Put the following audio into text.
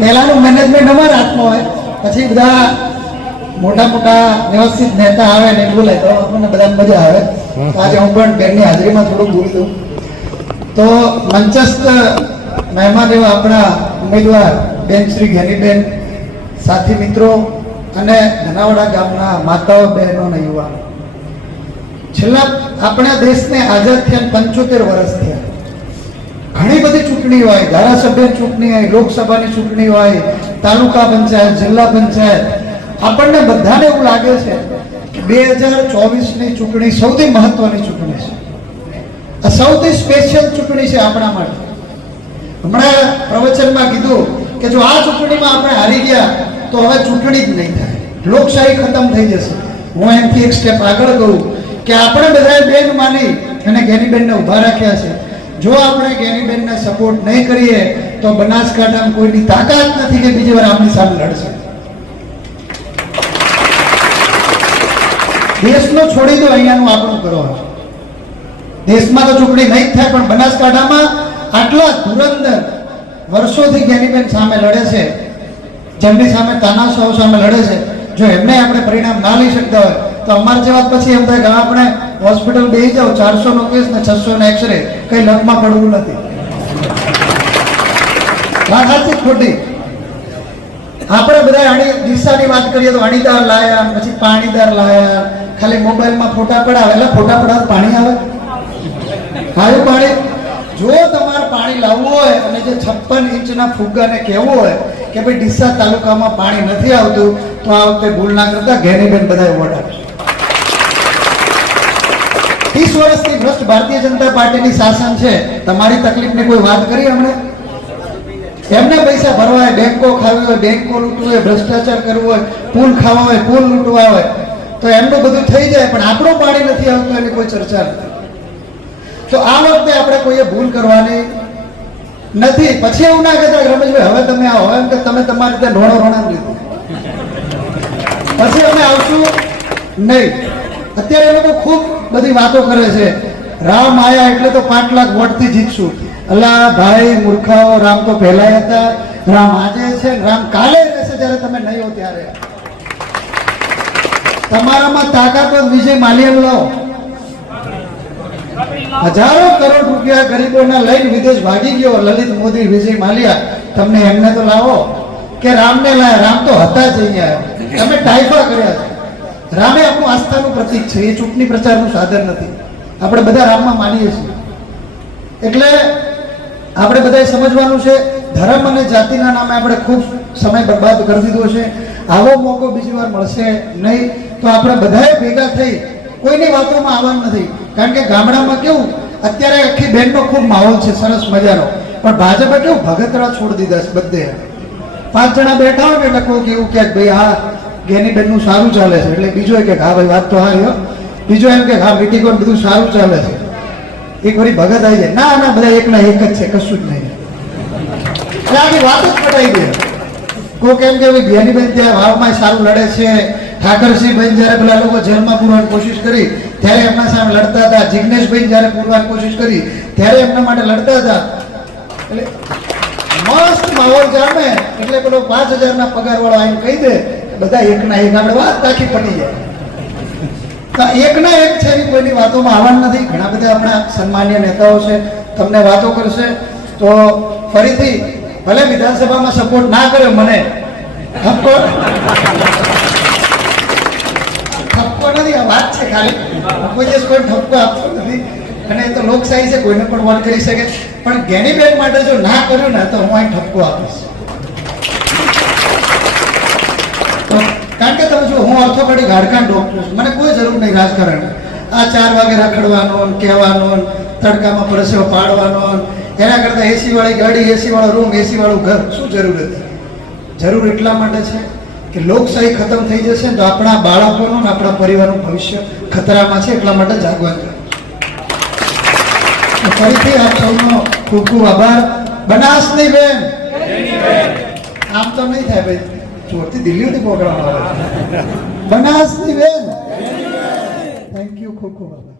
પહેલાનું મેનેજમેન્ટ અમારા હાથમાં હોય. પછી બધા મોટા મોટા વ્યવસ્થિત નેતા આવે ને બોલે તો આપણને બધા મજા આવે. આજે હું પણ બેનની હાજરીમાં થોડું બોલી તો મંચસ્થ મહેમાન એવા આપણા ઉમેદવાર બેન શ્રી ઘેનીબેન સાથી મિત્રો અને ધનાવાડા ગામના માતાઓ બહેનો અને યુવાનો. છેલ્લા આપણા દેશને આઝાદ થયા પંચોતેર વર્ષ થયા. ઘણી બધી ચૂંટણી હોય ધારાસભ્ય ચૂંટણી હોય, લોકસભાની ચૂંટણી હોય, તાલુકા પંચાયત, જિલ્લા પંચાયત, આપણને બધાને એવું લાગે છે કે બે હજાર ચોવીસની ચૂંટણી સૌથી મહત્વની ચૂંટણી છે. આ સૌથી સ્પેશિયલ ચૂંટણી છે આપણા માટે. હમણાં પ્રવચનમાં કીધું કે જો આ ચૂંટણીમાં આપણે હારી ગયા, તો હવે ચૂંટણી જ નહીં થાય. લોકશાહી ખતમ થઈ જશે. હું એમથી એક સ્ટેપ આગળ કહું કે આપણે બધાએ બેન માની અને જ્ઞાનીબેનને ઊભા રાખ્યા છે. જો આપણે ગેનીબેનને સપોર્ટ નહીં કરીએ, તો બનાસકાંઠામાં કોઈની તાકાત નથી કે બીજી વાર આપણી સામે લડશે. દેશનો છોડી દો, અહીંયાનું આપણું કરો દેશમાં તો ચૂંટણી નહીં થાય, પણ બનાસકાંઠામાં આટલા ધુરંધર વર્ષોથી ગેનીબેન સામે લડે છે, જેમની સામે તાનાશાહો સામે લડે છે, જો એમને આપણે પરિણામ ના લઈ શકતા હોય તો જે જેવા પછી એમ થાય કે આપણે હોસ્પિટલ બેસી જાઓ ચારસો નો કેસ ને છસો ને એક્સરે કઈ લગમાં પડવું નથી. વાત ખોટી? આપણે બધા અણી દિશાની વાત કરીએ તો અણીદાર લાયા, પછી પાણીદાર લાયા, ખાલી મોબાઈલમાં ફોટા પડાવે. એટલે ફોટા પડાવે પાણી આવે? આવ્યું પાણી? જો તમારે પાણી લાવવું હોય અને જે છપ્પન ઇંચના ફુગ્ગાને કહેવું હોય કે ભાઈ ડીસા તાલુકામાં પાણી નથી આવતું, તો આ વખતે ભૂલ ના કરતા ઘેરીબેન બધા વોટ આપશે ભારતીય જનતા પાર્ટીની શાસન છે, તમારી તકલીફની કોઈ વાત કરી હમણે એમને પૈસા ભરવા હોય બેંકો ખાવી હોય બેંકો લૂંટવી હોય, ભ્રષ્ટાચાર કરવું હોય, પુલ ખાવા હોય, પુલ લૂંટવા હોય, તો એમનું બધું થઈ જાય, પણ આપણું પાણી નથી આવતું એની કોઈ ચર્ચા નથી. તો આ વખતે આપણે કોઈએ ભૂલ કરવાની નથી. પછી એવું ના કહેતા રમેશભાઈ, હવે તમે આવો. એમ કે તમે તમારી રીતે ઢોણો રોણા લીધું. પછી અમે આવશું નહીં. અત્યારે એ લોકો ખૂબ બધી વાતો કરે છે. રામ આયા એટલે તો પાંચ લાખ વોટથી જીતશું. અલ્લા ભાઈ, મૂર્ખાઓ, રામ તો પહેલા હતા. રામ આજે છે રામ કાલે રહેશે જ્યારે તમે નહીં હો ત્યારે. તમારામાં તાકાત વિજય માલ્યા લાવો હજારો કરોડ રૂપિયા ગરીબોના લઈને વિદેશ ભાગી ગયો લલિત મોદી, વિજય માલ્યા. તમને એમને તો લાવો કે રામને લાયા. રામ તો હતા જ અહીંયા. તમે ટાઈફા કર્યા રામે આપણું આસ્થાનું પ્રતીક છે. એ ચૂંટણી પ્રચારનું સાધન નથી. આપણે બધા રામમાં માનીએ છીએ. એટલે આપણે બધાએ સમજવાનું છે, ધર્મ અને જાતિના નામે આપણે ખૂબ સમય બરબાદ કરી દીધો છે. આવો મોકો બીજી વાર મળશે નહીં તો આપણે બધાએ ભેગા થઈ કોઈની વાતોમાં આવવાનું નથી. કારણ કે ગામડામાં કેવું, અત્યારે આખી બેનનો ખૂબ માહોલ છે, સરસ મજાનો. પણ ભાજપે કેવું, ભગતરા છોડી દીધા છે બધે. પાંચ જણા બેઠા હોય ને એટલે કોઈ એવું કે ભાઈ, હા ગેની બેનનું સારું ચાલે છે. એટલે બીજો કે, હા, ભાઈ, વાત તો હો. બીજો એમ કે હા મિટિંગો બધું સારું ચાલે છે. એક વળી ભગત આવી જાય. ના ના, બધા એકના એક જ છે, કશું જ નહીં. આની વાત જ પટાઈ ગઈ કોક એમ કે જ્ઞાનીબેન ત્યાં વાવમાં સારું લડે છે. ઠાકરસિંહભાઈ જ્યારે પેલા લોકો જેલમાં પૂરવાની કોશિશ કરી, ત્યારે એમના સામે લડતા હતા. જિગ્નેશભાઈ જ્યારે પૂરવાની કોશિશ કરી, ત્યારે એમના માટે લડતા હતા. એટલે મસ્ત માહોલ જામે. એટલે પેલો પાંચ હજારના પગાર વાળો આવીને કહી દે બધા એકના એક. આપણે વાત આખી પટી જાય. તો એકના એક છે એની કોઈની વાતોમાં આવવાનું નથી. ઘણા બધા આપણા સન્માન્ય નેતાઓ છે, તમને વાતો કરશે. તો ફરીથી, ભલે વિધાનસભામાં સપોર્ટ ના કર્યો મને ઠપકો નથી, આ વાત છે ખાલી. કોઈ દિવસ કોઈ ઠપકો આપતો નથી. અને એ તો લોકશાહી છે, કોઈને પણ વોટ કરી શકે. પણ જ્ઞાનીબેન માટે જો ના કર્યું ને, તો હું અહીં ઠપકો આપીશ. કારણ કે તમે જો હું ઓર્થોપેડિક હાડકાં ડોક્ટર છું. મને કોઈ જરૂર નહીં રાજકારણ. આ ચાર વાગે રખડવાનો કહેવાનો ને તડકામાં પરસેવો પાડવાનો એના કરતાં એસી વાળી ગાડી એસી વાળો રૂમ એસી વાળું ઘર શું જરૂર હતી? જરૂર એટલા માટે છે કે લોકશાહી ખતમ થઈ જશે ને તો આપણા બાળકોનું ને આપણા પરિવારનું ભવિષ્ય ખતરામાં છે એટલા માટે જાગવાન કરે ફરીથી આપ સૌનો ખૂબ ખૂબ આભાર. બનાસની બેન. આમ તો નહીં થાય ભાઈ. ચોરથી દિલ્હીથી પકડવામાં આવે બનાસની બેન થેન્ક યુ ખૂબ ખૂબ આભાર